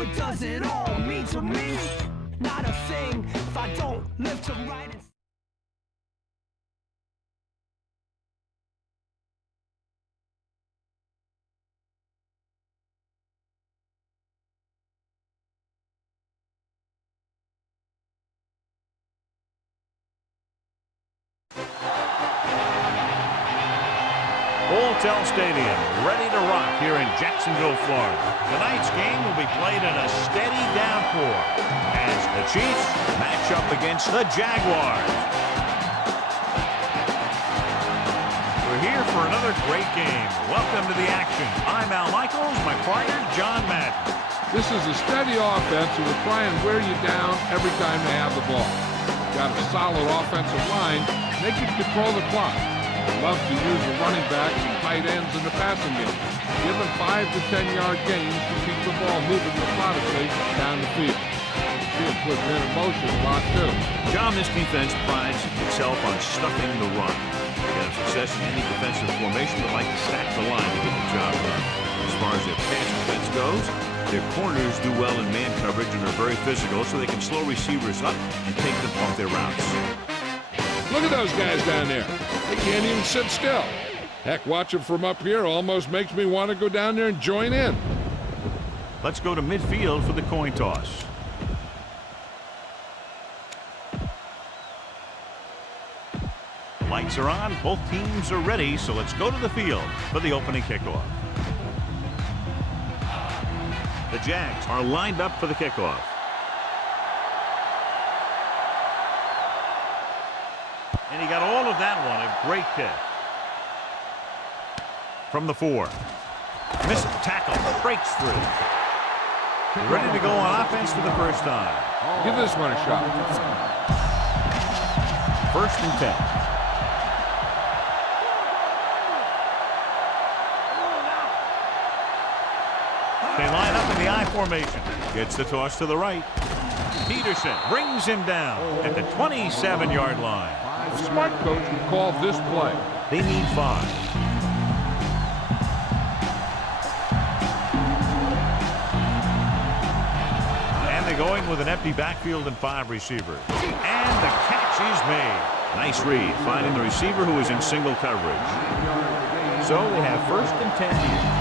What does it all mean to me? Not a thing if I don't live to write it. Hotel Stadium, ready to rock here in Jacksonville, Florida. Tonight's game will be played in a steady downpour as the Chiefs match up against the Jaguars. We're here for another great game. Welcome to the action. I'm Al Michaels, my partner, John Madden. This is a steady offense that will try and wear you down every time they have the ball. Got a solid offensive line, and they can control the clock. Love to use the running backs and tight ends in the passing game. Give them 5 to 10 yard gains to keep the ball moving methodically down the field. See it put in motion a lot too. John, this defense prides itself on stuffing the run. They have success in any defensive formation, but like to stack the line to get the job done. As far as their pass defense goes, their corners do well in man coverage and are very physical, so they can slow receivers up and take them off their routes. Look at those guys down there. They can't even sit still. Heck, watching from up here almost makes me want to go down there and join in. Let's go to midfield for the coin toss. Lights are on. Both teams are ready, so let's go to the field for the opening kickoff. The Jags are lined up for the kickoff. And he got all of that one. A great kick. From the 4. Missed tackle. Breaks through. Ready to go on offense for the first time. Give this one a shot. 1st and 10. They line up in the I formation. Gets the toss to the right. Peterson brings him down at the 27-yard line. A smart coach would call this play. They need 5. And they're going with an empty backfield and 5 receivers. And the catch is made. Nice read, finding the receiver who is in single coverage. So they have 1st and 10 here.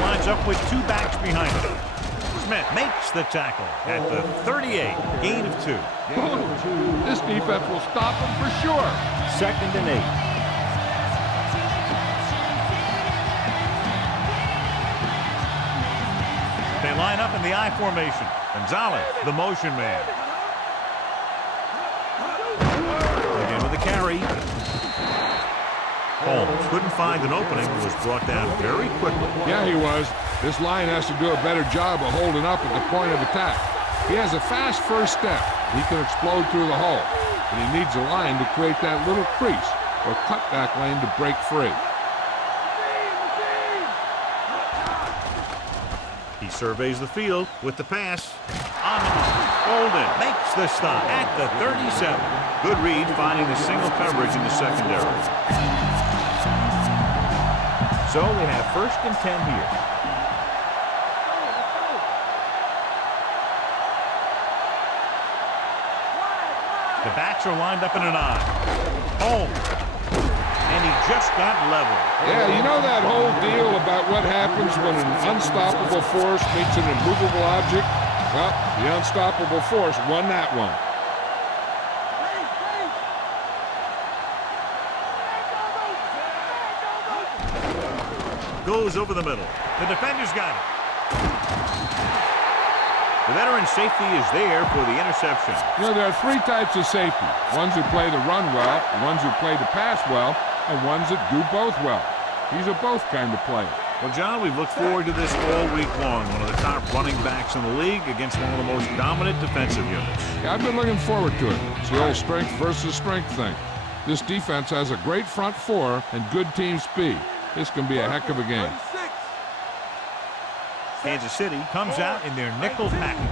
Lines up with 2 backs behind him. Smith makes the tackle at the 38, gain of 2. This defense will stop him for sure. 2nd and 8. They line up in the I formation. Gonzalez, the motion man. Again with a carry. Holmes couldn't find an opening and was brought down very quickly. Yeah, he was. This line has to do a better job of holding up at the point of attack. He has a fast first step. He can explode through the hole. But he needs a line to create that little crease or cutback lane to break free. He surveys the field with the pass. On the mark. Golden makes the stop at the 37. Good read finding the single coverage in the secondary. So they have 1st and 10 here. The backs are lined up in an I. Holmes. And he just got level. Yeah, you know that whole deal about what happens when an unstoppable force meets an immovable object? Well, the unstoppable force won that one. Goes over the middle. The defender's got it. The veteran safety is there for the interception. You know, there are 3 types of safety. Ones who play the run well, ones who play the pass well, and ones that do both well. He's a both kind of player. Well, John, we've looked forward to this all week long. One of the top running backs in the league against one of the most dominant defensive units. Yeah, I've been looking forward to it. It's the old strength versus strength thing. This defense has a great front 4 and good team speed. This can be a heck of a game. Kansas City comes out in their nickel package.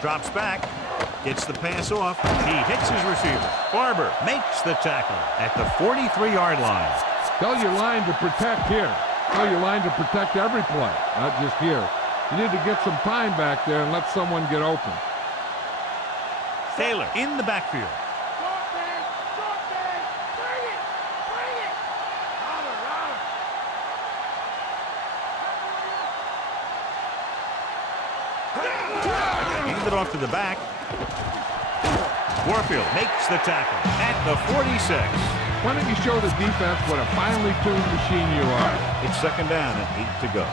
Drops back. Gets the pass off. He hits his receiver. Barber makes the tackle at the 43-yard line. Tell your line to protect here. Tell your line to protect every play, not just here. You need to get some time back there and let someone get open. Taylor in the backfield. Hand it off to the back. Warfield makes the tackle at the 46. Why don't you show the defense what a finely tuned machine you are? It's second down and 8 to go.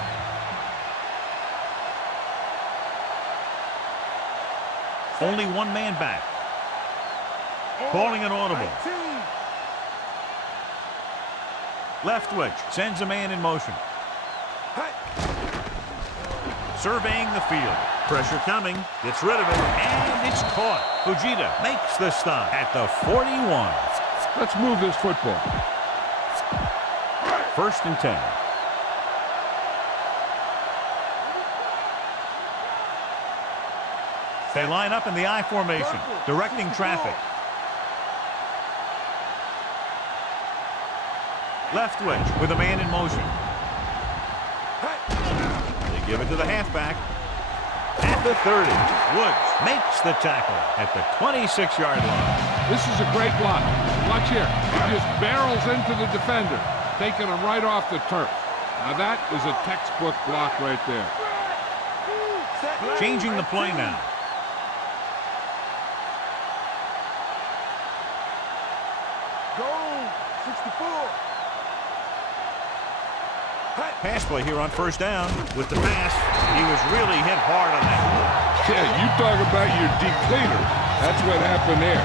Only one man back. Calling an audible. Leftwich sends a man in motion. Surveying the field. Pressure coming. Gets rid of it. And it's caught. Fujita makes the stop at the 41. Let's move this football. First and 10. They line up in the I formation, directing traffic. Leftwich with a man in motion. They give it to the halfback. At the 30, Woods makes the tackle at the 26-yard line. This is a great block. Watch here. He just barrels into the defender, taking him right off the turf. Now that is a textbook block right there. Changing the play now. Go, 64. Pass play here on first down. With the pass, he was really hit hard on that. Yeah, you talk about your depleter. That's what happened there.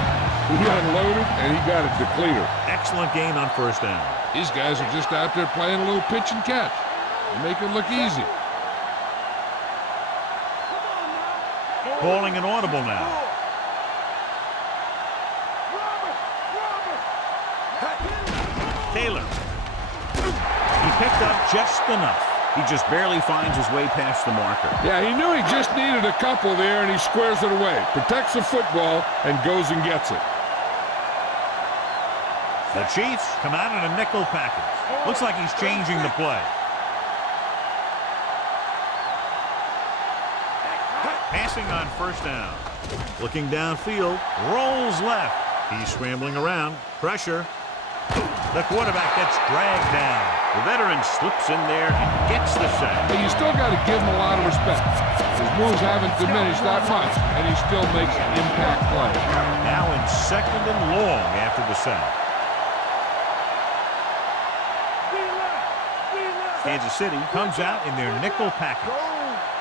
He unloaded, and he got a depleter. Excellent gain on first down. These guys are just out there playing a little pitch and catch. They make it look easy. Calling an audible now. Taylor. He picked up just enough. He just barely finds his way past the marker. Yeah, he knew he just needed a couple there, and he squares it away. Protects the football and goes and gets it. The Chiefs come out in a nickel package. Looks like he's changing the play. Passing on first down. Looking downfield. Rolls left. He's scrambling around. Pressure. The quarterback gets dragged down. The veteran slips in there and gets the sack. But you still got to give him a lot of respect. His moves haven't diminished that much, and he still makes an impact play. Now in second and long after the sack. Kansas City comes out in their nickel package.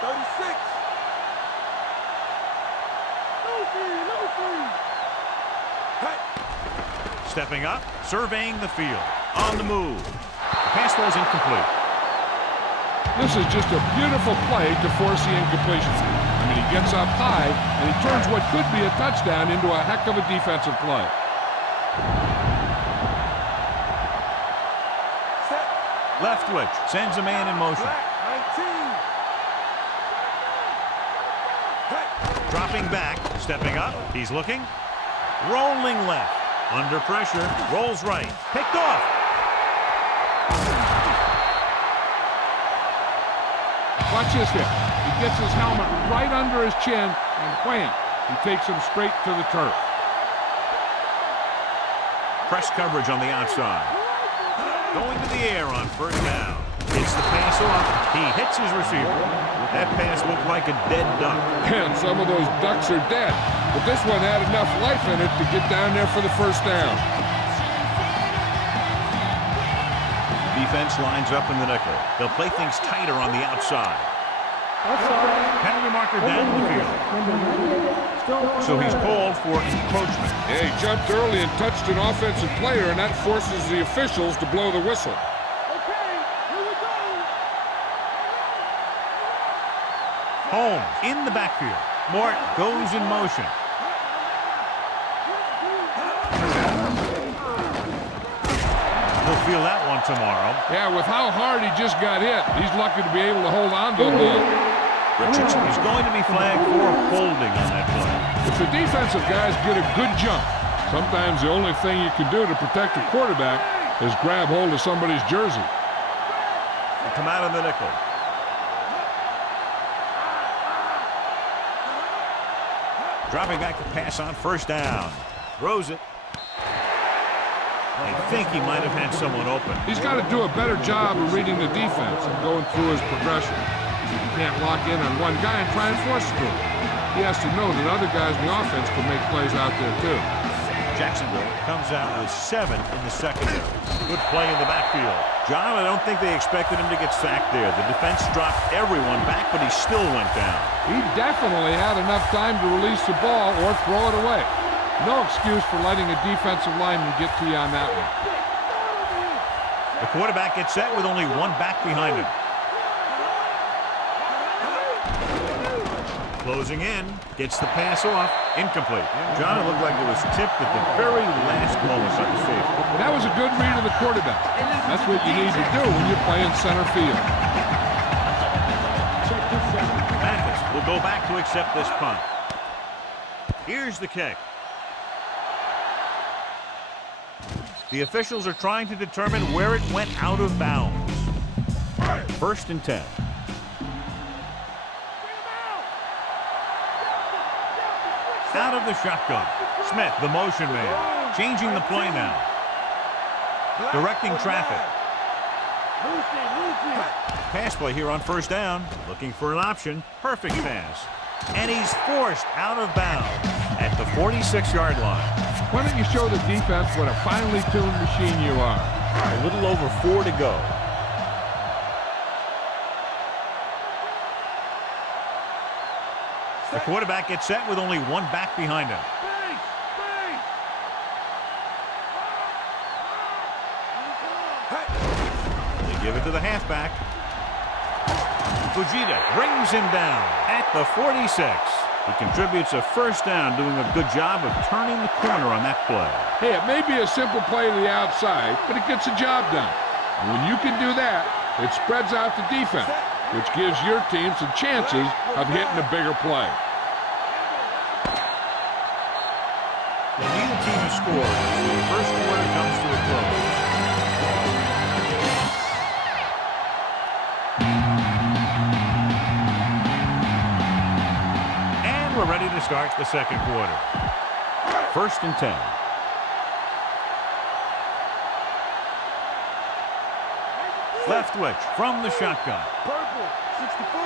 36. Stepping up, surveying the field. On the move. The pass ball is incomplete. This is just a beautiful play to force the incompletion. I mean, he gets up high, and he turns what could be a touchdown into a heck of a defensive play. Leftwich sends a man in motion. 19. Dropping back, stepping up. He's looking. Rolling left. Under pressure. Rolls right. Picked off. Watch this here. He gets his helmet right under his chin, and wham, he takes him straight to the turf. Press coverage on the outside. Going to the air on first down. Gets the pass off. He hits his receiver. That pass looked like a dead duck. And some of those ducks are dead. But this one had enough life in it to get down there for the first down. Defense lines up in the nickel. They'll play things tighter on the outside. Penalty marker down the field. So he's called for encroachment. Yeah, he jumped early and touched an offensive player, and that forces the officials to blow the whistle. Holmes in the backfield. Mort goes in motion. He'll feel that one tomorrow. Yeah, with how hard he just got hit, he's lucky to be able to hold on to the ball. Richardson is going to be flagged for holding on that play. If the defensive guys get a good jump, sometimes the only thing you can do to protect the quarterback is grab hold of somebody's jersey. They come out of the nickel. Dropping back to pass on first down. Throws it. I think he might have had someone open. He's got to do a better job of reading the defense and going through his progression. He can't lock in on one guy and try and force it through. He has to know that other guys in the offense can make plays out there too. Jacksonville comes out with 7 in the secondary. Good play in the backfield. John, I don't think they expected him to get sacked there. The defense dropped everyone back, but he still went down. He definitely had enough time to release the ball or throw it away. No excuse for letting a defensive lineman get to you on that one. The quarterback gets set with only one back behind him. Closing in, gets the pass off, incomplete. John, it looked like it was tipped at the very last moment by the safety. That was a good read of the quarterback. That's what you need to do when you're playing center field. Mathis will go back to accept this punt. Here's the kick. The officials are trying to determine where it went out of bounds. 1st and 10. Out of the shotgun. Smith, the motion man, changing the play now. Directing traffic. Pass play here on first down. Looking for an option. Perfect pass. And he's forced out of bounds at the 46-yard line. Why don't you show the defense what a finely tuned machine you are? A little over 4 to go. The quarterback gets set with only one back behind him. They give it to the halfback. Fujita brings him down at the 46. He contributes a first down, doing a good job of turning the corner on that play. Hey, it may be a simple play to the outside, but it gets the job done. And when you can do that, it spreads out the defense, which gives your team some chances of hitting a bigger play. Neither team has scored as the first quarter comes to a close. And we're ready to start the second quarter. 1st and 10. Leftwich from the shotgun. Purple, 64.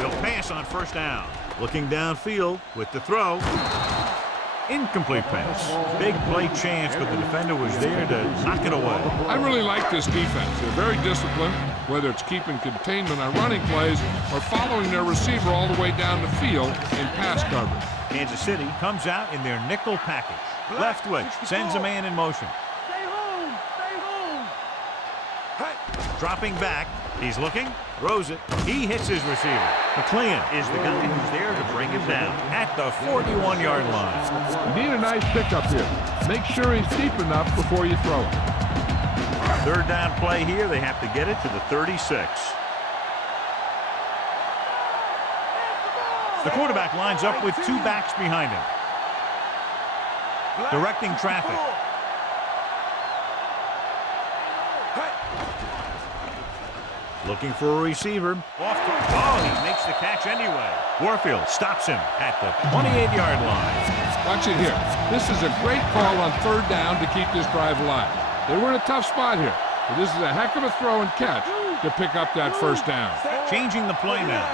He'll pass on first down. Looking downfield with the throw. Incomplete pass. Big play chance, but the defender was there to knock it away. I really like this defense. They're very disciplined, whether it's keeping containment on running plays or following their receiver all the way down the field in pass coverage. Kansas City comes out in their nickel package. Leftwich sends a man in motion. Stay home, stay home. Dropping back. He's looking, throws it. He hits his receiver. McLean is the guy who's there to bring him down at the 41-yard line. You need a nice pickup here. Make sure he's deep enough before you throw it. 3rd down play here. They have to get it to the 36. The quarterback lines up with 2 backs behind him. Directing traffic. Looking for a receiver. He makes the catch anyway. Warfield stops him at the 28-yard line. Watch it here. This is a great call on 3rd down to keep this drive alive. They were in a tough spot here, but this is a heck of a throw and catch to pick up that first down. Changing the play now.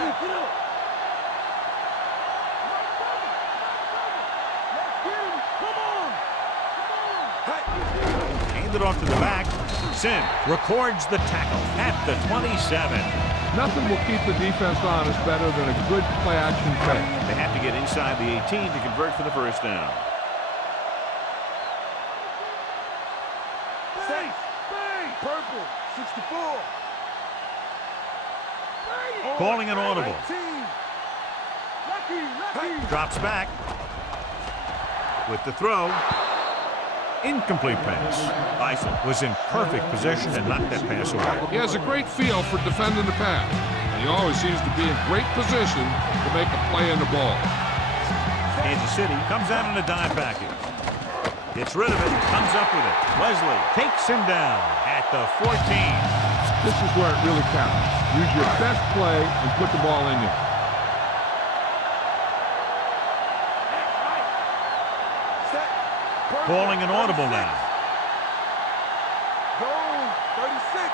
Handed off to the back. Sim records the tackle at the 27. Nothing will keep the defense honest better than a good play-action fake. They have to get inside the 18 to convert for the first down. Purple, 64. Calling an audible. Drops back. With the throw. Incomplete pass. Bison was in perfect position and knocked that pass away. He has a great feel for defending the pass. And he always seems to be in great position to make a play in the ball. Kansas City comes out in a dime package. Gets rid of it, comes up with it. Wesley takes him down at the 14. This is where it really counts. Use your best play and put the ball in there. Calling an audible now. Go, 36.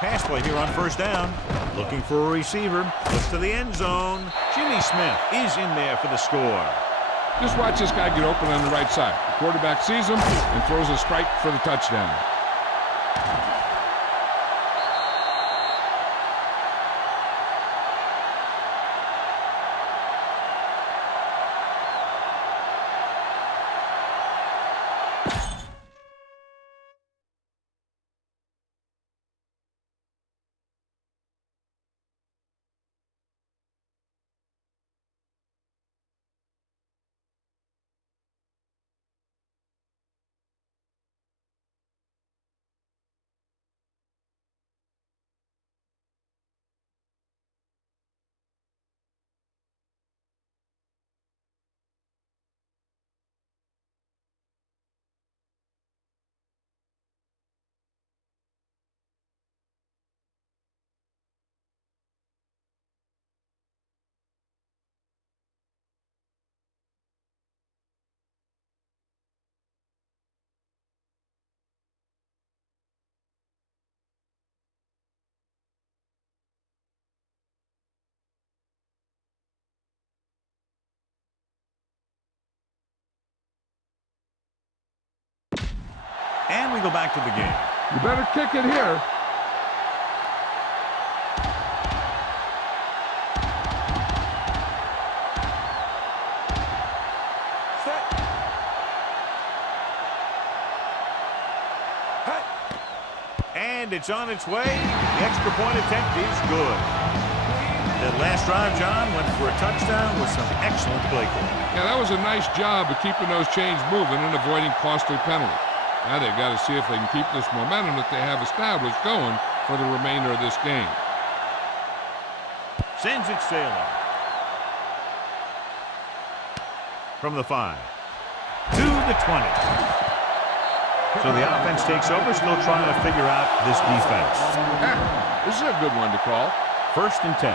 Pass play here on first down. Looking for a receiver. Looks to the end zone. Jimmy Smith is in there for the score. Just watch this guy get open on the right side. The quarterback sees him and throws a strike for the touchdown. And we go back to the game. You better kick it here. Set. Hey. And it's on its way. The extra point attempt is good. That last drive, John, went for a touchdown with some excellent play calling. Yeah, that was a nice job of keeping those chains moving and avoiding costly penalties. Now they've got to see if they can keep this momentum that they have established going for the remainder of this game. Sends it sailing. From the 5 to the 20. So the offense takes over, still trying to figure out this defense. This is a good one to call. 1st and 10.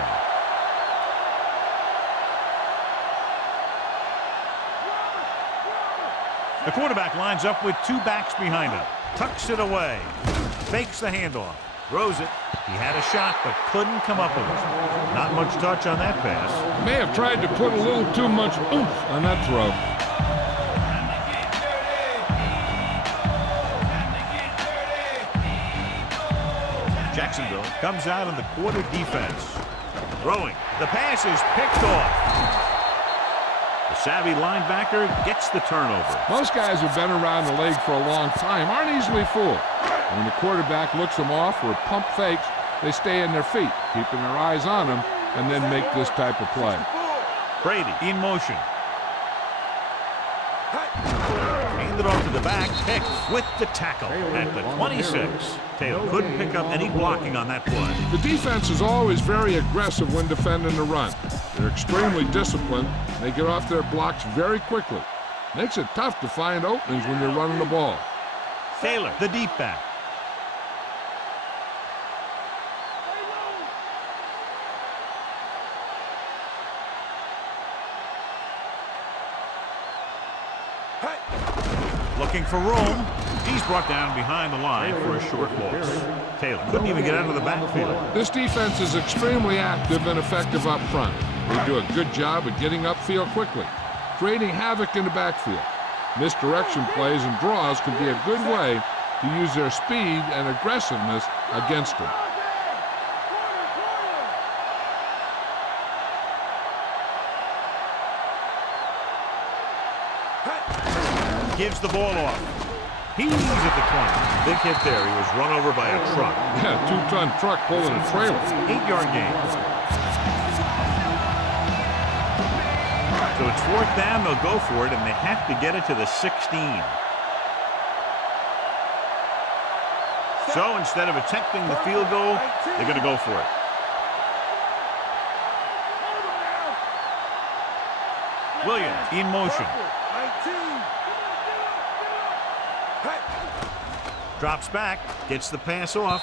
The quarterback lines up with 2 backs behind him. Tucks it away. Fakes the handoff. Throws it. He had a shot, but couldn't come up with it. Not much touch on that pass. May have tried to put a little too much oomph on that throw. Jacksonville comes out in the quarter defense. Throwing. The pass is picked off. The savvy linebacker gets the turnover. Most guys who've been around the league for a long time aren't easily fooled. When the quarterback looks them off or pump fakes, they stay in their feet, keeping their eyes on them, and then make this type of play. Brady in motion. Handed off to the back. Pick with the tackle at the 26. Taylor couldn't pick up any blocking on that play. The defense is always very aggressive when defending the run. They're extremely disciplined. They get off their blocks very quickly. Makes it tough to find openings when you're running the ball. Taylor, the deep back. Looking for room. He's brought down behind the line for a short loss. Taylor couldn't even get out of the backfield. This defense is extremely active and effective up front. They do a good job of getting upfield quickly, creating havoc in the backfield. Misdirection plays and draws can be a good way to use their speed and aggressiveness against them. Gives the ball off. He's at the 20. Big hit there. He was run over by a truck. Yeah, 2-ton truck pulling a trailer. 8-yard gain. So it's 4th down. They'll go for it, and they have to get it to the 16. So instead of attempting the field goal, they're going to go for it. Williams in motion. 19. Drops back, gets the pass off.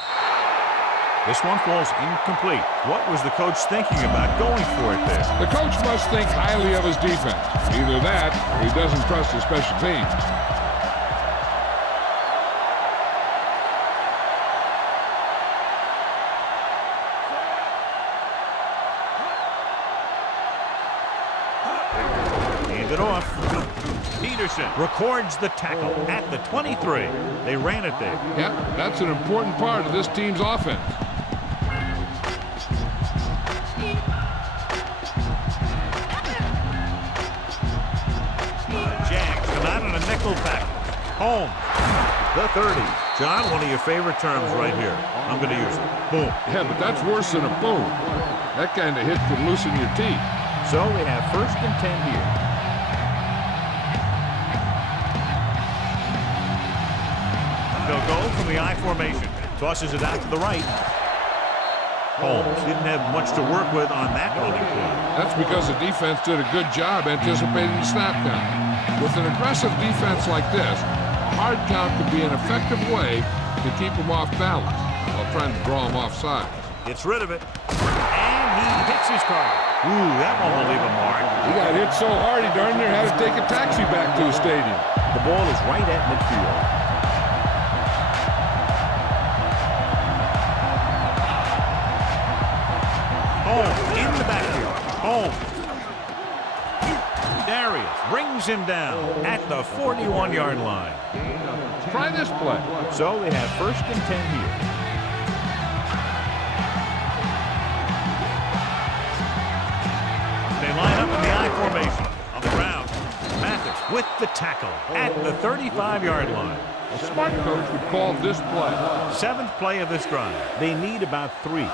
This one falls incomplete. What was the coach thinking about going for it there? The coach must think highly of his defense. Either that, or he doesn't trust his special teams. Hand it off. Peterson records the tackle at the 23. They ran it there. Yep, that's an important part of this team's offense. Jags come out on a nickel package. Home. The 30. John, one of your favorite terms right here. I'm going to use it. Boom. Yeah, but that's worse than a boom. That kind of hit could loosen your teeth. So they have 1st and 10 here. They'll go from the I formation. Tosses it out to the right. Holmes didn't have much to work with on that running play. That's because the defense did a good job anticipating the snap count. With an aggressive defense like this, a hard count could be an effective way to keep them off balance while trying to draw them off sides. Gets rid of it. And he hits his car. Ooh, that one will leave a mark. He got hit so hard he darn near had to take a taxi back to the stadium. The ball is right at midfield. Home in the backfield. Home. Darius brings him down at the 41-yard line. Try this play. So they have 1st and 10 here. They line up in the I formation. On the ground, Mathis with the tackle at the 35-yard line. A smart coach would call this play. 7th play of this drive. They need about 3.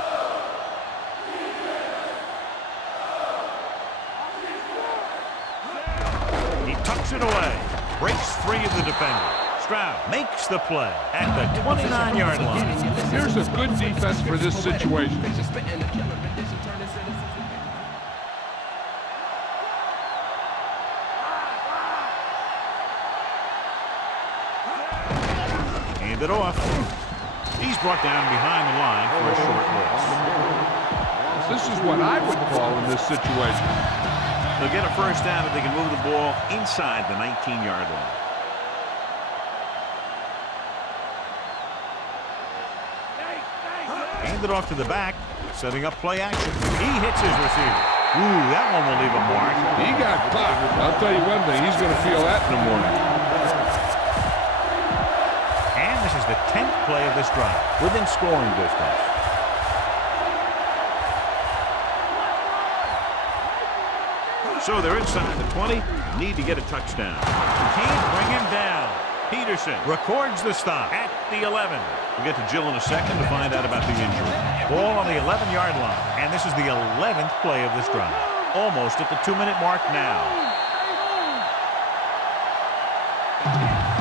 Tucks it away. Breaks free of the defender. Stroud makes the play at the 29-yard line. Here's a good defense for this situation. Hand it off. He's brought down behind the line for a short loss. This is what I would call in this situation. They'll get a 1st down if they can move the ball inside the 19-yard line. Hand it off to the back, setting up play action. He hits his receiver. Ooh, that one will leave a mark. He got caught. I'll tell you one thing, he's going to feel that in the morning. And this is the 10th play of this drive, within scoring distance. So they're inside the 20. Need to get a touchdown. Can't bring him down. Peterson records the stop at the 11. We'll get to Jill in a second to find out about the injury. Ball on the 11-yard line. And this is the 11th play of this drive. Almost at the 2-minute mark now.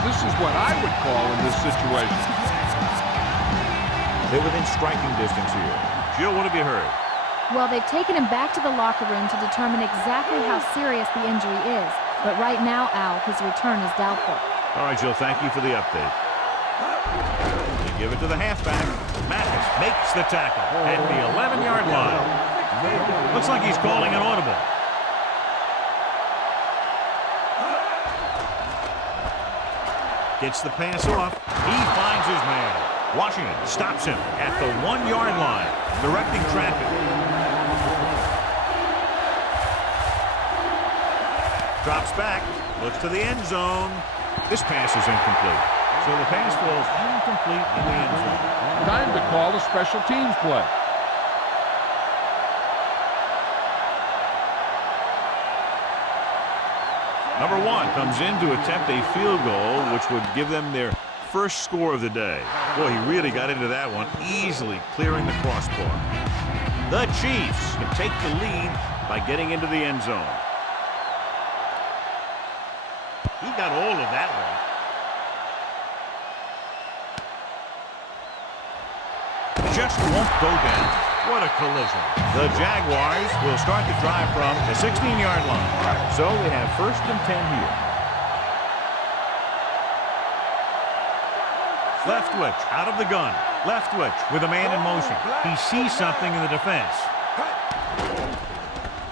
This is what I would call in this situation. They're within striking distance here. Jill, what have you heard? Well, they've taken him back to the locker room to determine exactly how serious the injury is. But right now, Al, his return is doubtful. All right, Jill, thank you for the update. They give it to the halfback. Mathis makes the tackle at the 11-yard line. Looks like he's calling an audible. Gets the pass off. He finds his man. Washington stops him at the 1-yard line, directing traffic. Drops back, looks to the end zone. This pass is incomplete. So the pass falls incomplete in the end zone. Time to call a special teams play. Number 1 comes in to attempt a field goal, which would give them their first score of the day. Boy, he really got into that one, easily clearing the crossbar. The Chiefs can take the lead by getting into the end zone. He got all of that one. just won't go down. What a collision. The Jaguars will start the drive from the 16-yard line. So they have 1st and 10 here. Leftwich out of the gun. Leftwich with a man in motion. He sees something in the defense.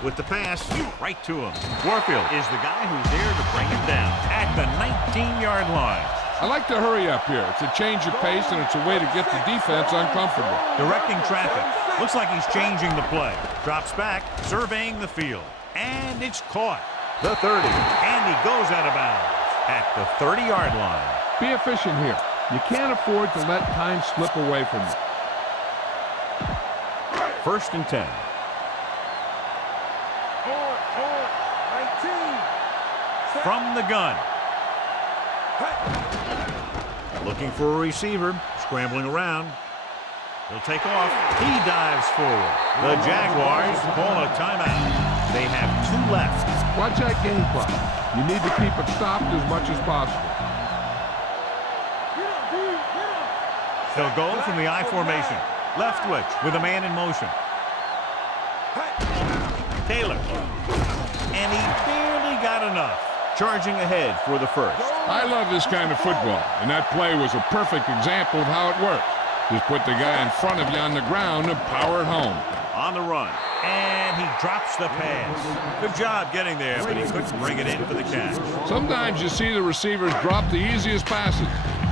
With the pass, right to him. Warfield is the guy who's there to bring him down at the 19-yard line. I like to hurry up here. It's a change of pace, and it's a way to get the defense uncomfortable. Directing traffic. Looks like he's changing the play. Drops back, surveying the field. And it's caught. The 30. And he goes out of bounds at the 30-yard line. Be efficient here. You can't afford to let time slip away from you. 1st and 10. On 19. From the gun. Looking for a receiver. Scrambling around. He'll take off. He dives forward. The Jaguars call a timeout. They have 2 left. Watch that game clock. You need to keep it stopped as much as possible. They'll go from the I formation. Leftwich with a man in motion. Taylor. And he barely got enough. Charging ahead for the 1st. I love this kind of football, and that play was a perfect example of how it works. Just put the guy in front of you on the ground and power it home. On the run. And he drops the pass. Good job getting there, but he couldn't bring it in for the catch. Sometimes you see the receivers drop the easiest passes.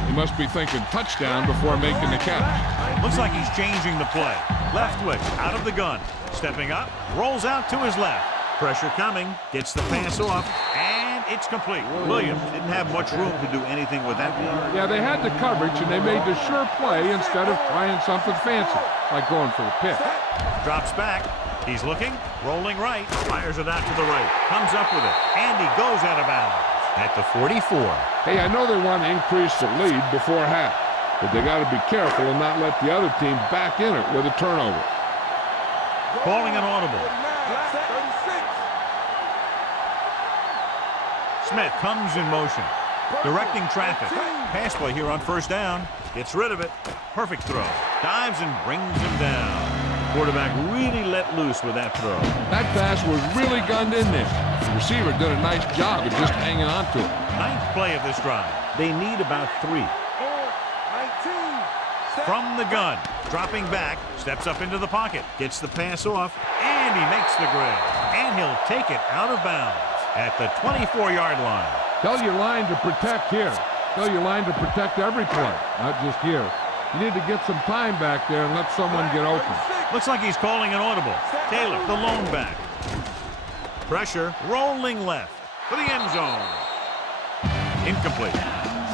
He must be thinking touchdown before making the catch. Looks like he's changing the play. Leftwich out of the gun. Stepping up. Rolls out to his left. Pressure coming. Gets the pass off. And it's complete. Williams didn't have much room to do anything with that one. Yeah, they had the coverage, and they made the sure play instead of trying something fancy, like going for the pick. Drops back. He's looking. Rolling right. Fires it out to the right. Comes up with it. And he goes out of bounds at the 44. Hey, I know they want to increase the lead before half, but they got to be careful and not let the other team back in it with a turnover. Calling an audible. 36. Smith comes in motion. Directing traffic. Pass play here on 1st down. Gets rid of it. Perfect throw. Dives and brings him down. Quarterback really let loose with that throw. That pass was really gunned in there. The receiver did a nice job of just hanging on to it. 9th play of this drive. They need about 3. On 19. From the gun. Dropping back. Steps up into the pocket. Gets the pass off. And he makes the grab. And he'll take it out of bounds at the 24-yard line. Tell your line to protect here. Tell your line to protect every play, not just here. You need to get some time back there and let someone get open. Looks like he's calling an audible. Taylor, the lone back. Pressure, rolling left for the end zone. Incomplete.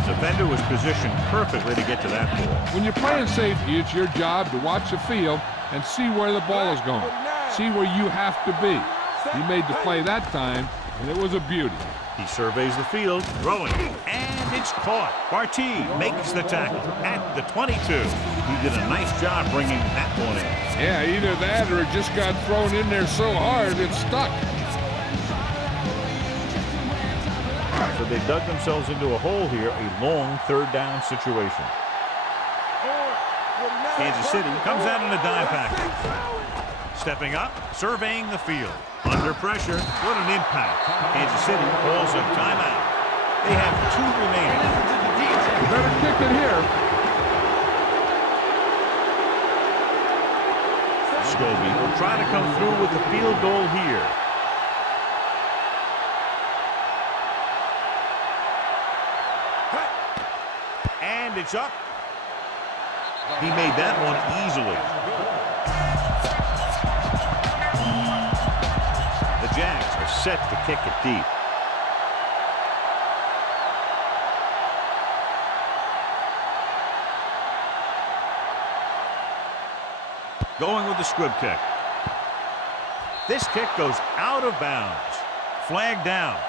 Defender was positioned perfectly to get to that ball. When you're playing safety, it's your job to watch the field and see where the ball is going. See where you have to be. He made the play that time, and it was a beauty. He surveys the field, throwing, and it's caught. Barty makes the tackle at the 22. He did a nice job bringing that one in. Yeah, either that or it just got thrown in there so hard it stuck. So they dug themselves into a hole here, a long 3rd down situation. Kansas City comes out in a dime package. Stepping up, surveying the field. Under pressure, what an impact. Kansas City calls a timeout. They have 2 remaining. You better kick it here. Scobie will try to come through with the field goal here. And it's up. He made that one easily. The Jags are set to kick it deep. Going with the squib kick. This kick goes out of bounds. Flag down.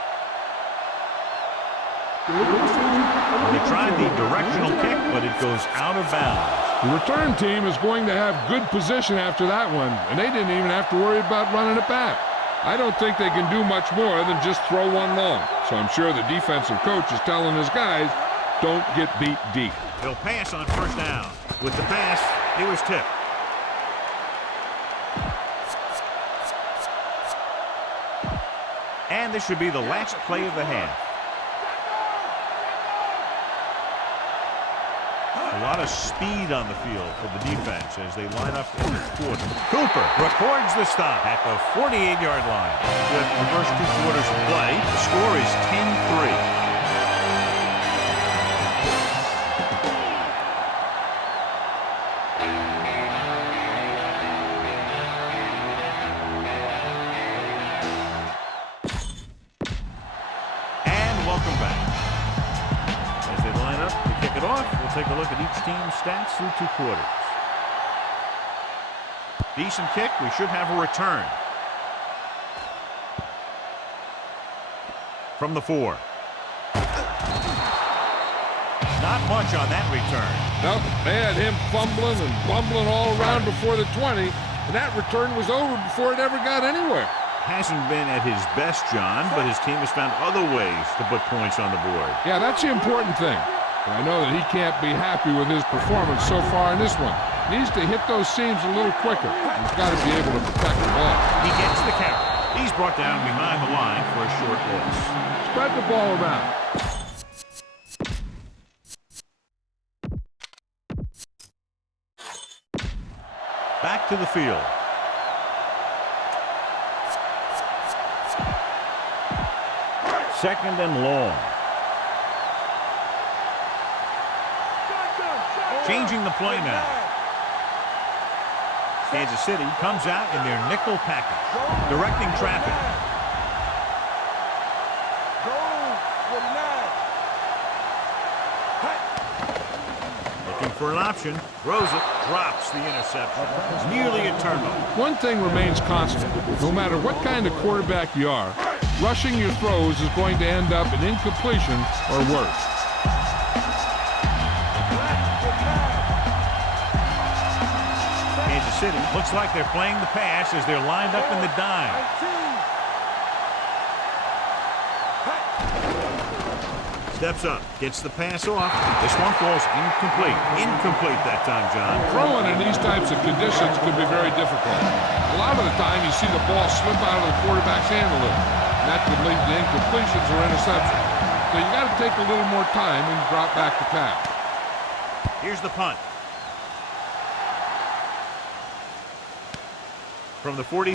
They tried the directional kick, but it goes out of bounds. The return team is going to have good position after that one, and they didn't even have to worry about running it back. I don't think they can do much more than just throw one long. So I'm sure the defensive coach is telling his guys, don't get beat deep. He'll pass on 1st down. With the pass, it was tipped. this should be the last play of the half. A lot of speed on the field for the defense as they line up in the quarter. Cooper records the stop at the 48-yard line. With the first 2 quarters of play, the score is 10-3. Take a look at each team's stats through 2 quarters. Decent kick. We should have a return. From the 4. Not much on that return. Nope, they had him fumbling and bumbling all around before the 20, and that return was over before it ever got anywhere. Hasn't been at his best, John, but his team has found other ways to put points on the board. Yeah, that's the important thing. I know that he can't be happy with his performance so far in this one. He needs to hit those seams a little quicker. He's got to be able to protect the ball. He gets the carry. He's brought down behind the line for a short loss. Spread the ball around. Back to the field. Second and long. Changing the play now. Kansas City comes out in their nickel package, directing traffic. Looking for an option, throws it, drops the interception. It's nearly a turnover. One thing remains constant. No matter what kind of quarterback you are, rushing your throws is going to end up in incompletion or worse. City looks like they're playing the pass as they're lined up in the dime. Steps up, gets the pass off. This one falls incomplete. Incomplete that time, John. Throwing in these types of conditions can be very difficult. A lot of the time you see the ball slip out of the quarterback's hand a little. And that could lead to incompletions or interceptions. So you got to take a little more time when you drop back to pass. Here's the punt. From the 43.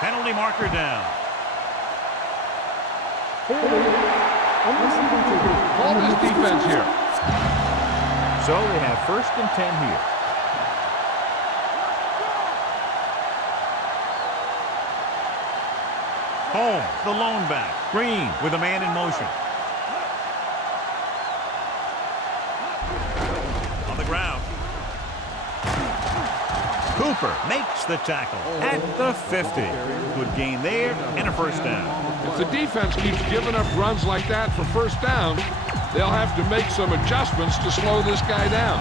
Penalty marker down. Call this defense here. So they have 1st and 10 here. Home, the lone back. Green with a man in motion. On the ground. Cooper makes the tackle at the 50. Good gain there and a 1st down. If the defense keeps giving up runs like that for 1st down, they'll have to make some adjustments to slow this guy down.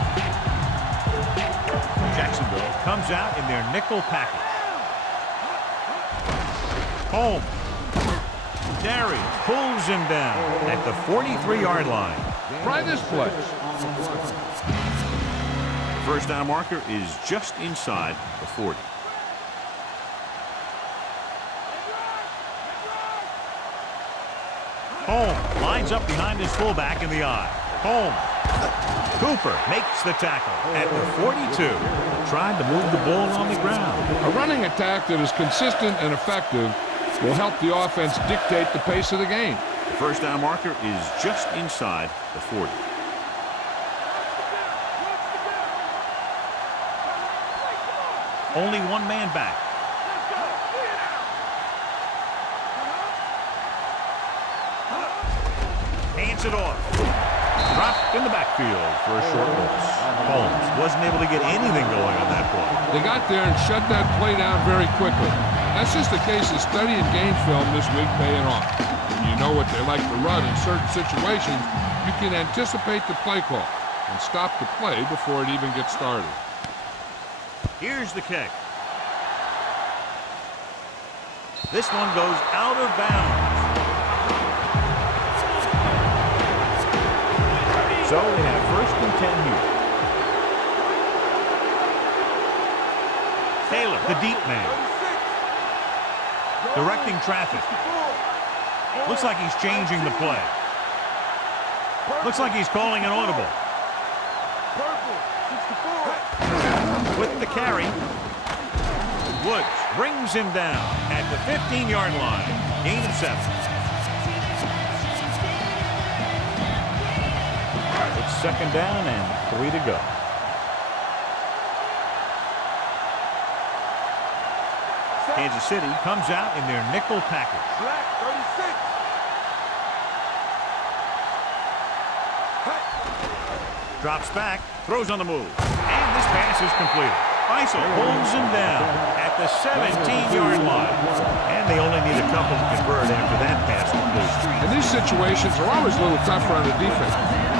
Jacksonville comes out in their nickel package. Home. Darius pulls him down at the 43-yard line. Try this play. First down marker is just inside the 40. Home lines up behind his fullback in the eye. Home. Cooper makes the tackle at the 42. Tried to move the ball on the ground. A running attack that is consistent and effective will help the offense dictate the pace of the game. The first down marker is just inside the 40. Only one man back. Hands it off. Dropped in the backfield for a short loss. Holmes wasn't able to get anything going on that play. They got there and shut that play down very quickly. That's just the case of studying game film this week paying off. When you know what they like to run in certain situations, you can anticipate the play call and stop the play before it even gets started. Here's the kick. This one goes out of bounds. So they have first and 10 here. Taylor, the deep man. directing traffic. Looks like he's changing the play. Looks like he's calling an audible. With the carry, Woods brings him down at the 15-yard line. Gain of 7. It's second down and 3 to go. Kansas City comes out in their nickel package. Black 36. Drops back, throws on the move, and this pass is completed. Faisal pulls him down at the 17-yard line, and they only need a couple to convert after that pass completion. And these situations are always a little tougher on the defense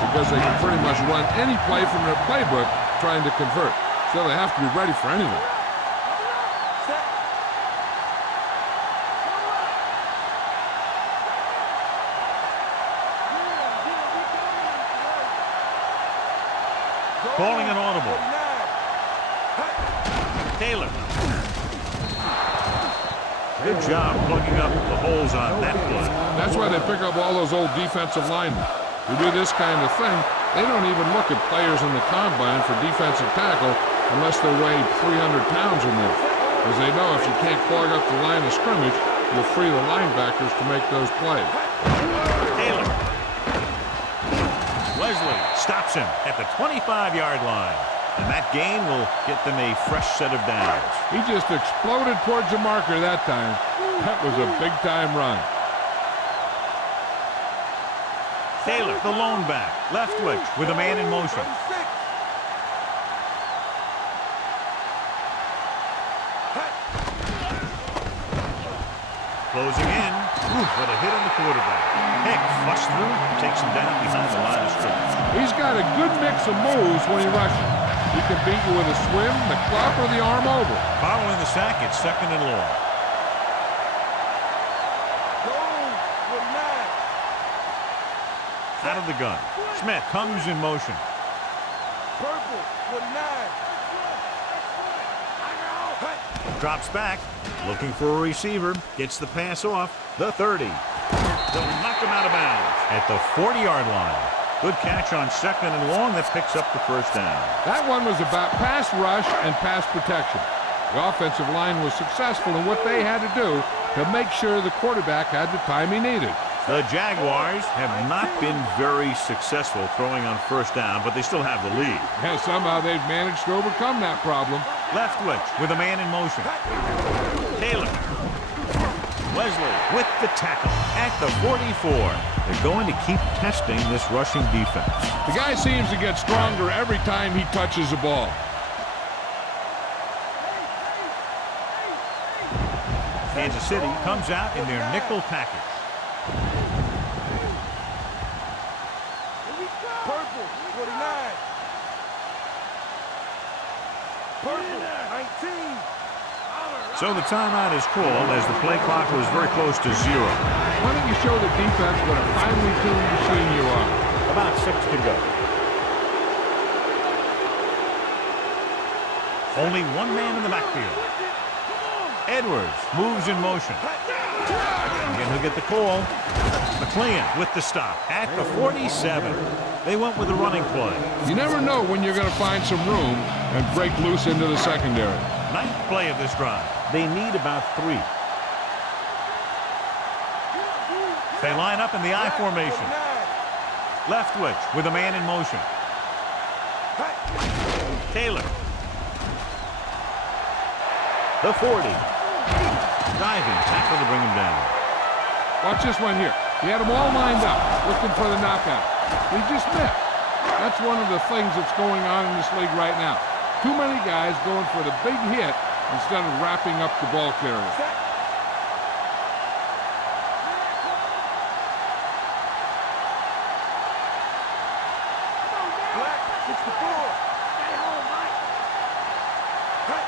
because they can pretty much run any play from their playbook trying to convert. So they have to be ready for anything. Calling an audible. Taylor. Good job plugging up the holes on that play. That's why they pick up all those old defensive linemen. Who do this kind of thing, they don't even look at players in the combine for defensive tackle unless they weigh 300 pounds or more. Because they know if you can't clog up the line of scrimmage, you'll free the linebackers to make those plays. Taylor. Wesley stops him at the 25-yard line. And that gain will get them a fresh set of downs. He just exploded towards the marker that time. That was a big-time run. Taylor, the lone back, left witch with a man in motion. Closing in. Ooh, what a hit on the quarterback. Hicks flushed through and takes him down behind the line of scrimmage. He's got a good mix of moves when he rushes. He can beat you with a swim, the club, or the arm over. Following the sack, it's second and long. Out of the gun. Smith comes in motion. Purple, 49. Drops back. Looking for a receiver. Gets the pass off. The 30. They'll knock him out of bounds at the 40-yard line. Good catch on second and long. That picks up the first down. That one was about pass rush and pass protection. The offensive line was successful in what they had to do to make sure the quarterback had the time he needed. The Jaguars have not been very successful throwing on first down, but they still have the lead. And somehow they've managed to overcome that problem. Left witch with a man in motion. Taylor. Wesley with the tackle at the 44. They're going to keep testing this rushing defense. The guy seems to get stronger every time he touches the ball. Kansas City comes out in their nickel package. Purple, 49. Purple, 19. So the timeout is called as the play clock was very close to 0. Why don't you show the defense what a finely tuned machine you are? About 6 to go. Only one man in the backfield. Edwards moves in motion. Again, he'll get the call. McLean with the stop at the 47. They went with a running play. You never know when you're going to find some room and break loose into the secondary. Ninth play of this drive. They need about 3. They line up in the I formation. Left witch with a man in motion. Taylor. The 40. Diving tackle to bring him down. Watch this one here. He had them all lined up, looking for the knockout. He just missed. That's one of the things that's going on in this league right now. Too many guys going for the big hit instead of wrapping up the ball carrier.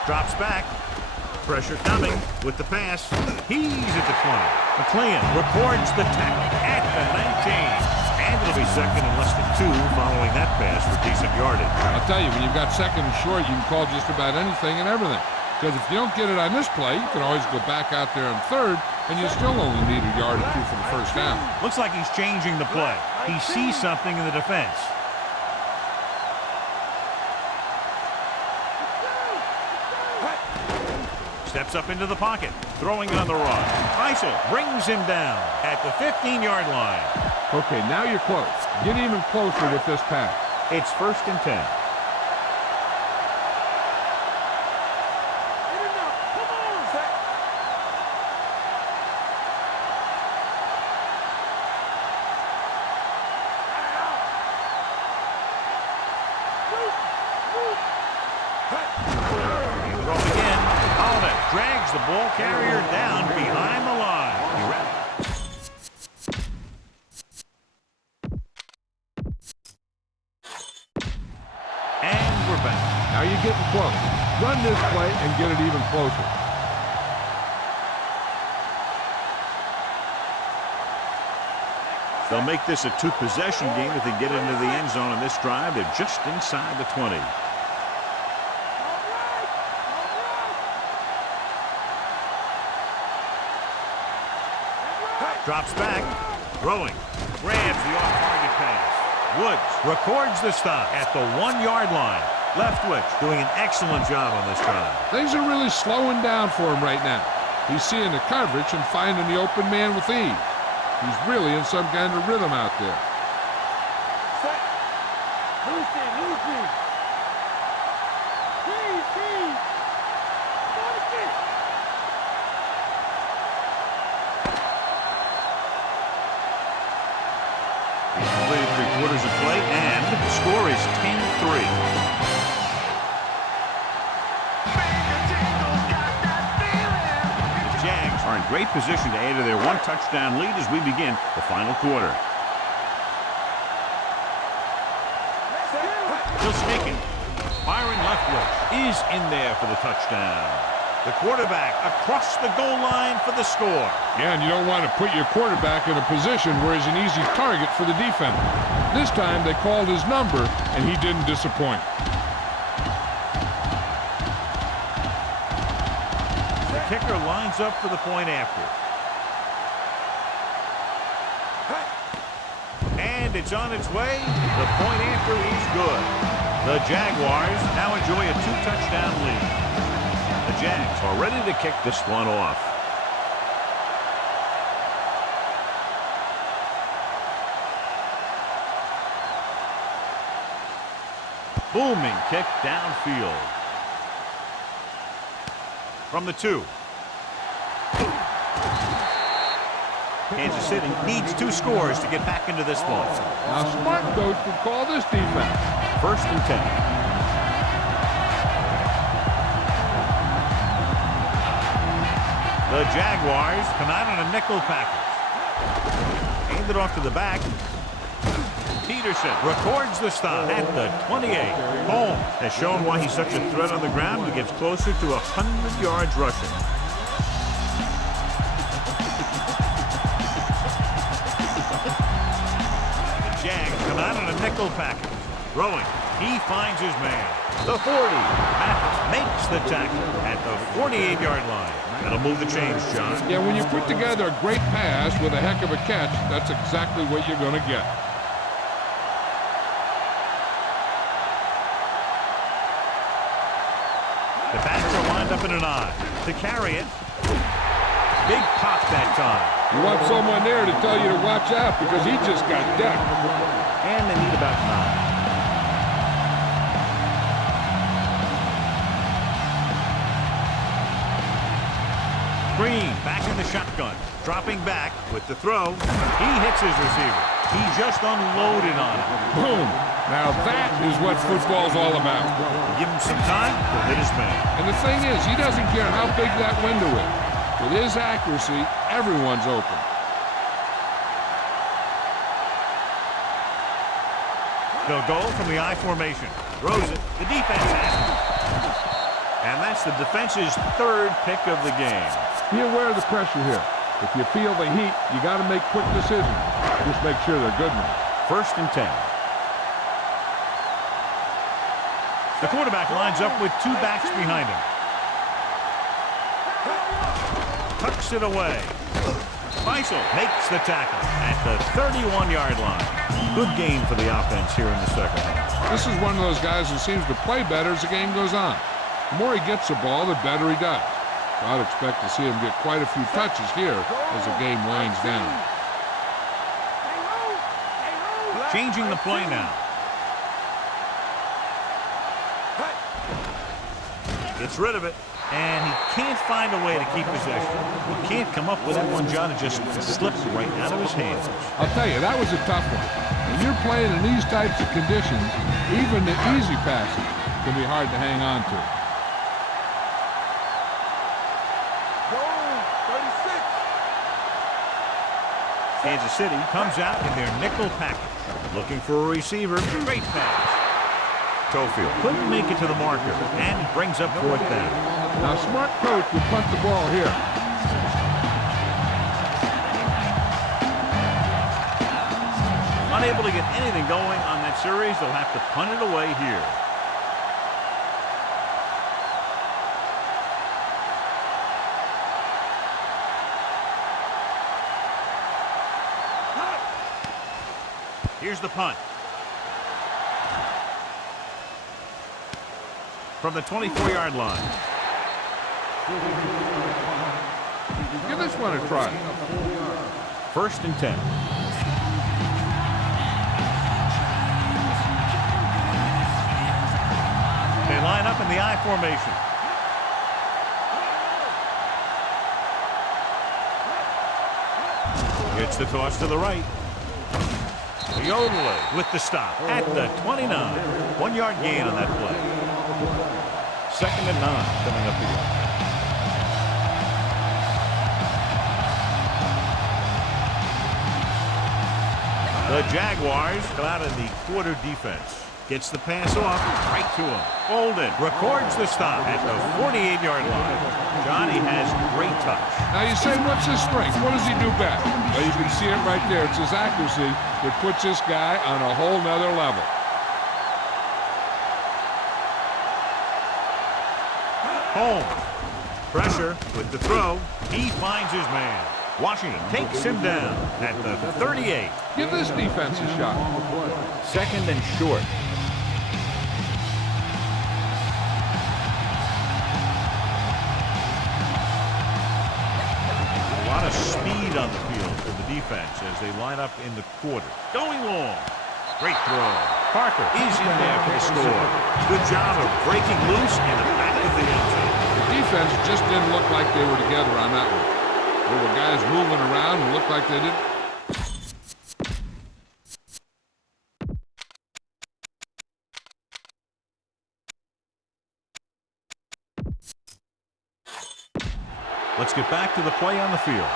Drops back. Pressure coming with the pass. He's at the 20. McLean records the tackle at the 19. And it'll be second and less than 2 following that pass for decent yardage. I'll tell you, when you've got second and short, you can call just about anything and everything. Because if you don't get it on this play, you can always go back out there on third, and you still only need a yard or two for the first down. Looks like he's changing the play. He sees something in the defense. Steps up into the pocket, throwing it on the run. Isel brings him down at the 15-yard line. Okay, now you're close. Get even closer with this pass. It's 1st and 10. Drags the ball carrier down behind the line. And we're back. Now you're getting close. Run this play and get it even closer. They'll make this a 2-possession game if they get into the end zone on this drive. They're just inside the 20. Drops back, throwing, grabs the off-target pass. Woods records the stop at the 1-yard line. Leftwich doing an excellent job on this drive. Things are really slowing down for him right now. He's seeing the coverage and finding the open man with ease. He's really in some kind of rhythm out there. Set. Lucy, Lucy. Freeze. He's completed 3/4 of play, and the score is 10-3. The Jags are in great position to add to their 1-touchdown lead as we begin the final quarter. Still sneaking. Byron Leftwich is in there for the touchdown. The quarterback across the goal line for the score. Yeah, and you don't want to put your quarterback in a position where he's an easy target for the defender. This time they called his number, and he didn't disappoint. The kicker lines up for the point after. And it's on its way. The point after is good. The Jaguars now enjoy a 2-touchdown lead. The Jags are ready to kick this one off. Booming kick downfield. From the 2. Kansas City needs 2 scores to get back into this ball. Now, smart coach would call this defense. 1st and 10. The Jaguars come out on a nickel package. Hand it off to the back. Peterson records the stop at the 28. Holmes has shown why he's such a threat on the ground. He gets closer to 100 yards rushing. The Jags come out on a nickel package. Throwing. He finds his man. The 40. Mathis makes the tackle at the 48-yard line. That'll move the chains, John. Yeah, when you put together a great pass with a heck of a catch, that's exactly what you're going to get. The backs are lined up in an I. To carry it. Big pop that time. You want someone there to tell you to watch out because he just got decked. And they need about 9. Green back in the shotgun. Dropping back with the throw. He hits his receiver. He just unloaded on it. Boom. Now that is what football's all about. Give him some time to hit his man. And the thing is, he doesn't care how big that window is. With his accuracy, everyone's open. They'll go from the I formation. Throws it. The defense has it. And that's the defense's 3rd pick of the game. Be aware of the pressure here. If you feel the heat, you got to make quick decisions. Just make sure they're good ones. 1st and 10. The quarterback lines up with 2 backs behind him. knocks it away. Faisal makes the tackle at the 31-yard line. Good game for the offense here in the second half. This is one of those guys who seems to play better as the game goes on. The more he gets the ball, the better he does. So I'd expect to see him get quite a few touches here as the game winds down. Changing the play now. Gets rid of it, and he can't find a way to keep possession. He can't come up with that one, John. It just slips right out of his hands. I'll tell you, that was a tough one. When you're playing in these types of conditions, even the easy passes can be hard to hang on to. Kansas City comes out in their nickel package. Looking for a receiver. Great pass. Tofield couldn't make it to the marker and brings up fourth down. Now, smart coach would punt the ball here. Unable to get anything going on that series, they'll have to punt it away here. Here's the punt. From the 24-yard line. Give this one a try. 1st and 10. They line up in the I formation. Gets the toss to the right. Yodele with the stop at the 29. 1-yard gain on that play. 2nd and 9 coming up here. The Jaguars come out of the quarter defense. Gets the pass off right to him. Bolden records the stop at the 48-yard line. Johnny has great touch. Now you say, what's his strength? What does he do best? Well, you can see it right there. It's his accuracy that puts this guy on a whole nother level. Home. Pressure with the throw. He finds his man. Washington takes him down at the 38. Give this defense a shot. 2nd and short. A lot of speed on the field for the defense as they line up in the quarter. Going long. Great throw. Parker is in there for the score. Good job of breaking loose in the back of the end zone. The defense just didn't look like they were together on that one. There were guys moving around and looked like they did. Let's get back to the play on the field.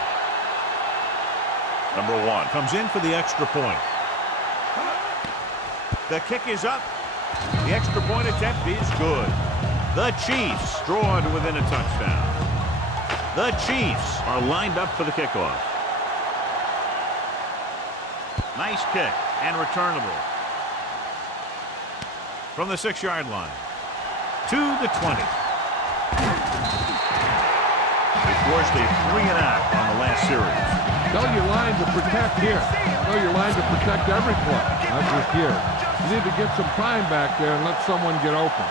Number 1 comes in for the extra point. The kick is up. The extra point attempt is good. The Chiefs draw to within a touchdown. The Chiefs are lined up for the kickoff. Nice kick and returnable. From the 6-yard line to the 20. They forced a 3-and-out on the last series. Tell your line to protect here. Tell your line to protect every play, not just here. You need to get some time back there and let someone get open.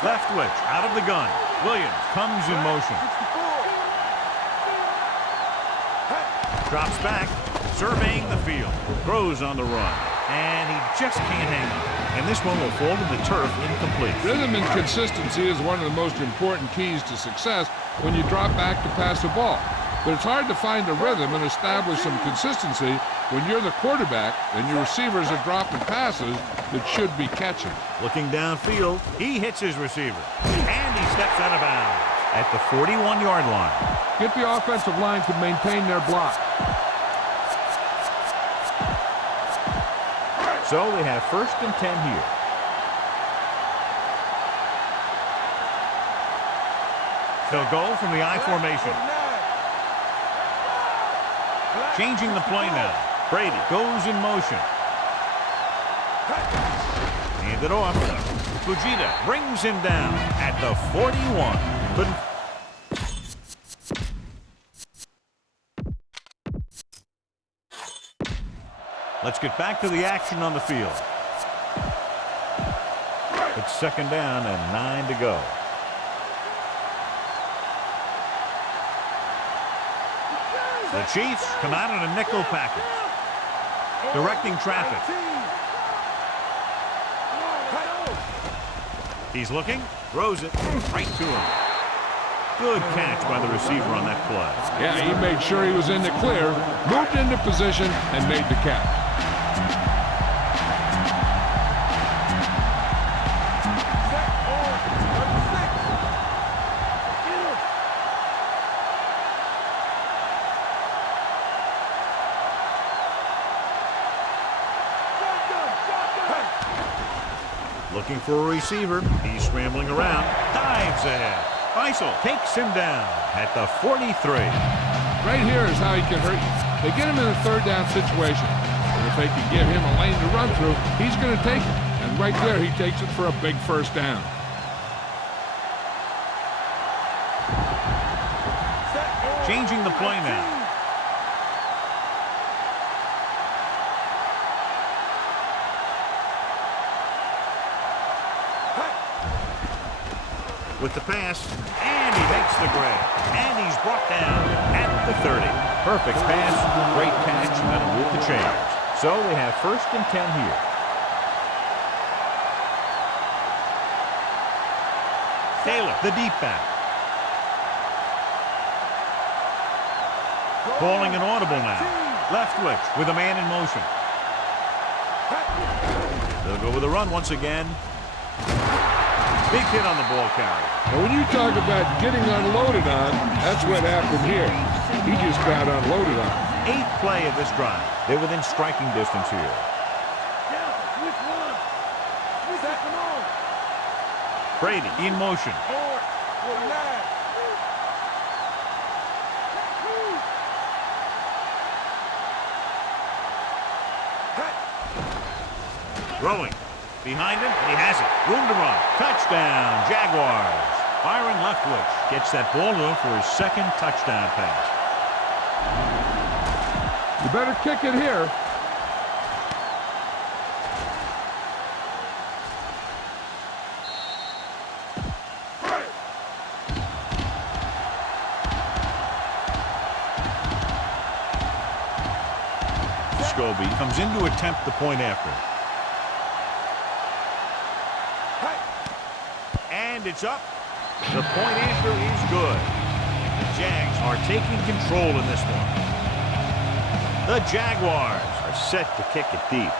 Leftwich out of the gun. Williams comes in motion. Drops back, surveying the field. Throws on the run. And he just can't hang on. And this one will fall to the turf incomplete. Rhythm and consistency is one of the most important keys to success when you drop back to pass the ball. But it's hard to find a rhythm and establish some consistency when you're the quarterback and your receivers are dropping passes that should be catching. Looking downfield, he hits his receiver. And he steps out of bounds at the 41-yard line. Get the offensive line to maintain their block. So they have 1st and 10 here. They'll go from the I formation. Changing the play now. Brady goes in motion. Hand it off. Fujita brings him down at the 41. Let's get back to the action on the field. It's second down and 9 to go. The Chiefs come out in a nickel package, directing traffic. He's looking, throws it right to him. Good catch by the receiver on that play. Yeah, he made sure he was in the clear, moved into position, and made the catch. Looking for a receiver. He's scrambling around. Dives ahead. Faisal takes him down at the 43. Right here is how he can hurt you. They get him in a third down situation. And if they can give him a lane to run through, he's going to take it. And right there, he takes it for a big first down. Changing the play now. With the pass, and he makes the grab. And he's brought down at the 30. Perfect pass, great catch, and that'll move the chains. So they have first and 10 here. Taylor, the deep back. Calling an audible now. Leftwich with a man in motion. They'll go with a run once again. Big hit on the ball carrier. And when you talk about getting unloaded on, that's what happened here. He just got unloaded on. 8th play of this drive. They're within striking distance here. Brady in motion. Throwing. Behind him, and he has it. Room to run. Touchdown, Jaguars. Byron Leftwich gets that ball to him for his second touchdown pass. You better kick it here. Scobie comes in to attempt the point after. And it's up. The point after is good. The Jags are taking control in this one. The Jaguars are set to kick it deep.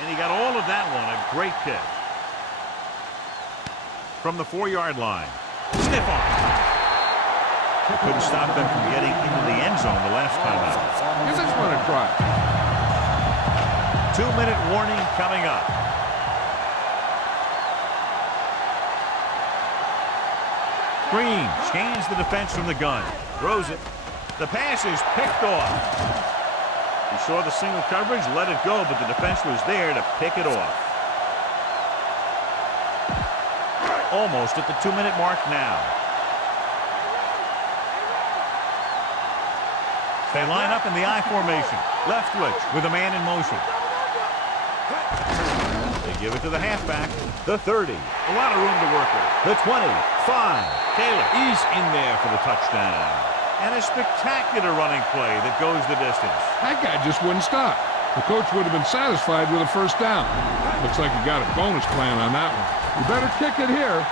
And he got all of that one. A great kick. From the 4-yard line. Stiff arm. Couldn't stop them from getting into the end zone the last time out. Give this one a try. 2-minute warning coming up. Green scans the defense from the gun. Throws it. The pass is picked off. He saw the single coverage, let it go, but the defense was there to pick it off. Almost at the 2-minute mark now. They line up in the I formation. Leftwich with a man in motion. They give it to the halfback. The 30. A lot of room to work with. The 25. Taylor is in there for the touchdown. And a spectacular running play that goes the distance. That guy just wouldn't stop. The coach would have been satisfied with a first down. Looks like he got a bonus plan on that one. You better kick it here.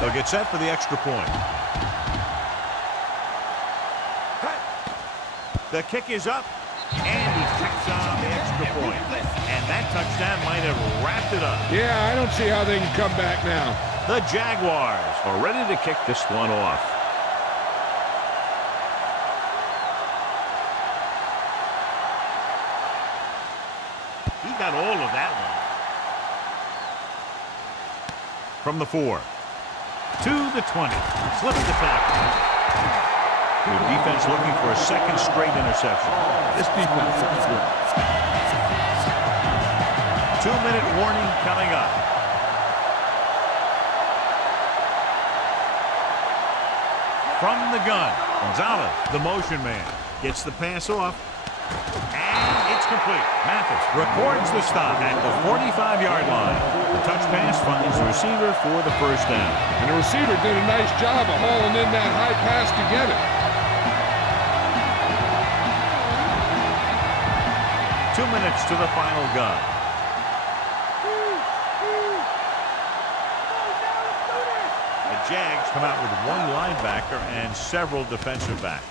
They'll get set for the extra point. The kick is up, and he kicks on the extra point. And that touchdown might have wrapped it up. Yeah, I don't see how they can come back now. The Jaguars are ready to kick this one off. He got all of that one. From the 4. To the 20. Slips the tackle. The defense looking for a second straight interception. This defense looks good. 2-minute warning coming up. From the gun, Gonzalez, the motion man, gets the pass off. And it's complete. Mathis records the stop at the 45-yard line. The touch pass finds the receiver for the first down. And the receiver did a nice job of hauling in that high pass to get it. 2 minutes to the final gun. The Jags come out with one linebacker and several defensive backs.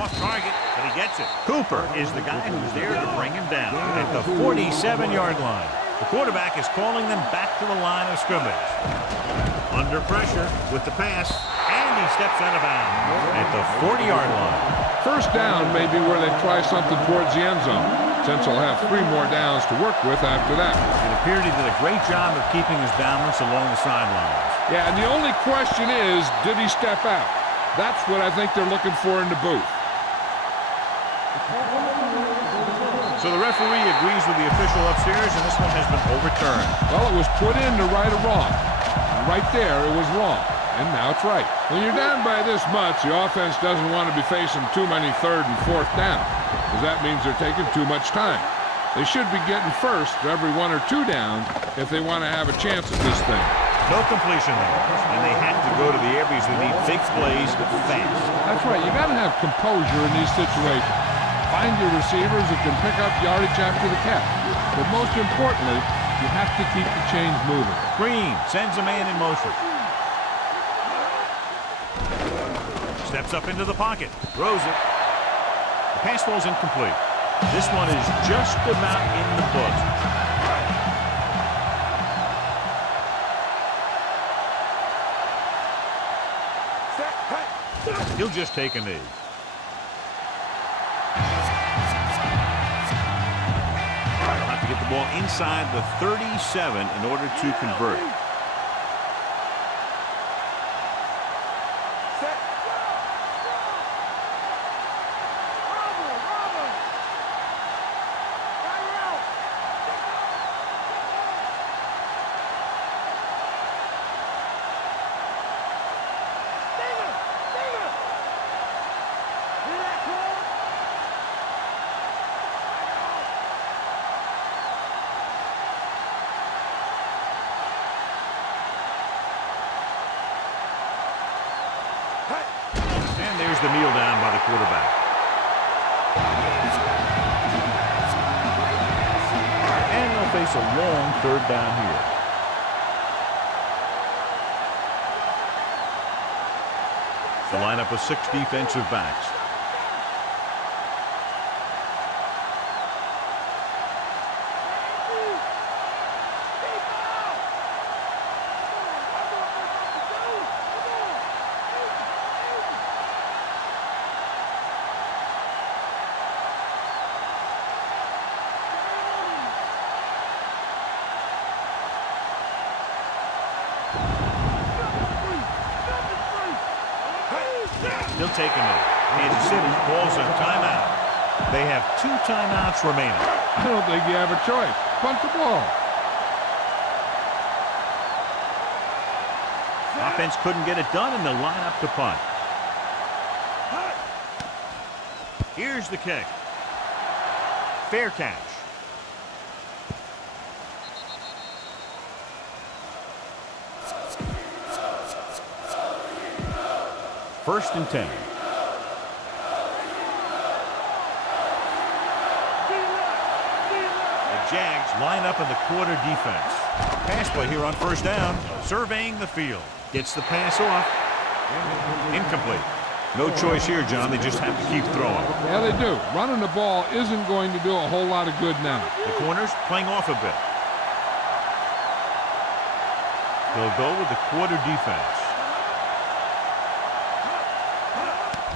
Off target, but he gets it. Cooper is the guy who's there to bring him down at the 47-yard line. The quarterback is calling them back to the line of scrimmage. Under pressure with the pass, and he steps out of bounds at the 40-yard line. First down may be where they try something towards the end zone, since they'll have 3 more downs to work with after that. It appeared he did a great job of keeping his balance along the sidelines. Yeah, and the only question is, did he step out? That's what I think they're looking for in the booth. So the referee agrees with the official upstairs, and this one has been overturned. Well, it was put in to right a wrong. And right there, it was wrong. And now it's right. When you're down by this much, the offense doesn't want to be facing too many 3rd and 4th down, because that means they're taking too much time. They should be getting first every 1 or 2 down if they want to have a chance at this thing. No completion there, and they have to go to the air because they need big plays fast. That's right. You got to have composure in these situations. Find your receivers who can pick up yardage after the catch. But most importantly, you have to keep the chains moving. Green sends a man in motion. Steps up into the pocket, throws it. The pass falls incomplete. This one is just about in the books. He'll just take a knee. He'll have to get the ball inside the 37 in order to convert. And there's the kneel down by the quarterback. And they'll face a long 3rd down here. The lineup of 6 defensive backs. He'll take a minute. Kansas City calls a timeout. They have 2 timeouts remaining. I don't think you have a choice. Punt the ball. Offense couldn't get it done, and they'll line up to punt. Here's the kick. Fair catch. First and 10. The Jags line up in the quarter defense. Pass play here on first down. Surveying the field. Gets the pass off. Incomplete. No choice here, John. They just have to keep throwing. Yeah, they do. Running the ball isn't going to do a whole lot of good now. The corners playing off a bit. They'll go with the quarter defense.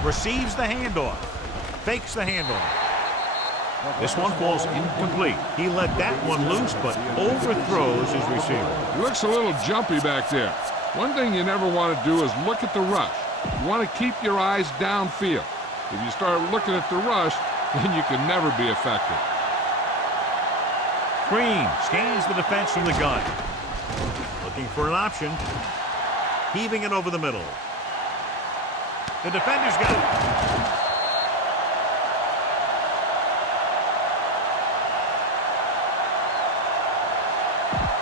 Receives the handoff. Fakes the handoff. This one falls incomplete. He let that one loose, but overthrows his receiver. He looks a little jumpy back there. One thing you never want to do is look at the rush. You want to keep your eyes downfield. If you start looking at the rush, then you can never be effective. Green scans the defense from the gun. Looking for an option. Heaving it over the middle. The defender's got it.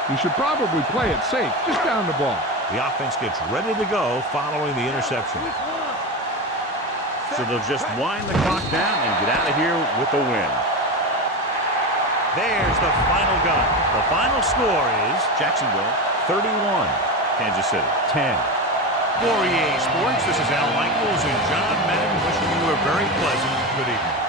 You should probably play it safe, just down the ball. The offense gets ready to go following the interception. So they'll just wind the clock down and get out of here with a win. There's the final gun. The final score is Jacksonville 31, Kansas City 10. For EA Sports, this is Al Michaels and John Madden wishing you a very pleasant good evening.